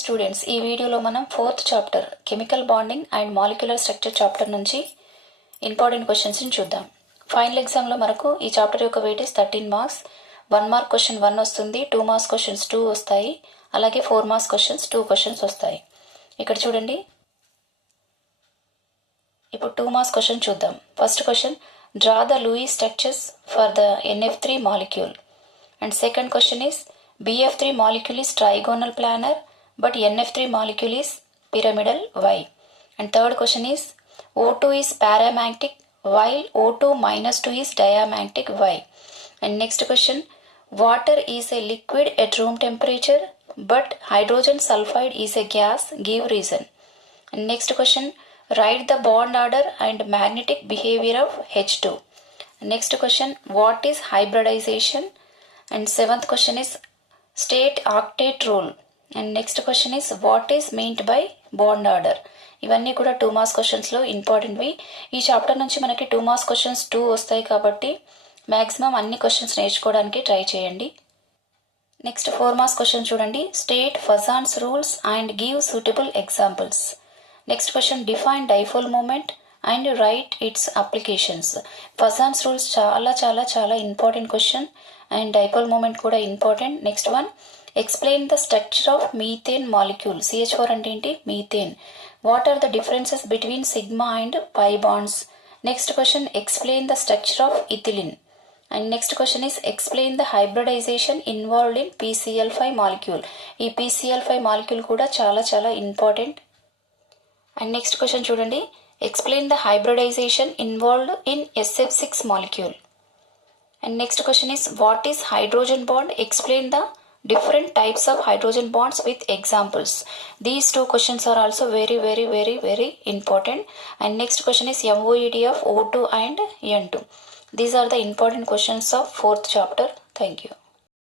స్టూడెంట్స్, ఈ వీడియోలో మనం 4th chapter chemical bonding and molecular structure chapter నుంచి ఇంపార్టెంట్ క్వశ్చన్స్ని చూద్దాం. ఫైనల్ ఎగ్జామ్లో మనకు ఈ చాప్టర్ యొక్క వెయిటేజ్ 13 మార్క్స్. 1 మార్క్ క్వశ్చన్ 1 వస్తుంది, 2 మార్క్స్ క్వశ్చన్స్ 2 వస్తాయి, అలాగే 4 మార్క్స్ క్వశ్చన్స్ 2 క్వశ్చన్స్ వస్తాయి. ఇక్కడ చూడండి, ఇప్పుడు 2 మార్క్స్ క్వశ్చన్ చూద్దాం. First question, draw the Lewis structures for the NF3 molecule. And second question is BF3 molecule is trigonal planar but NF3 molecule is pyramidal. Why? And third question is O2 is paramagnetic while O2 minus 2 is diamagnetic. Why? And next question, water is a liquid at room temperature but hydrogen sulfide is a gas. Give reason. And next question, write the bond order and magnetic behavior of H2. Next question, what is hybridization? And seventh question is state octet rule. And next question is what is meant by bond order. ఇవన్నీ కూడా 2 మార్క్స్ క్వశ్చన్స్లో ఇంపార్టెంట్వి. ఈ చాప్టర్ నుంచి మనకి 2 marks questions 2 వస్తాయి కాబట్టి మ్యాక్సిమం అన్ని క్వశ్చన్స్ నేర్చుకోవడానికి ట్రై చేయండి. నెక్స్ట్ 4 మార్క్స్ క్వశ్చన్ చూడండి, state Fajans rules and give suitable examples. Next question, define dipole moment and write its applications. Fajans rules చాలా చాలా చాలా important question and dipole moment కూడా important. Next one, explain the structure of methane molecule. CH4 అంటే ఏంటి? Methane. What are the differences between sigma and pi bonds? Next question, explain the structure of ethylene. And next question is explain the hybridisation involved in PCl5 molecule. ఈ PCl5 molecule కూడా చాలా చాలా important. And next question చూడండి, explain the hybridisation involved in SF6 molecule. And next question is what is hydrogen bond? Explain the different types of hydrogen bonds with examples. These 2 questions are also very important. And next question is MOED of O2 and N2. These are the important questions of 4th chapter. Thank you.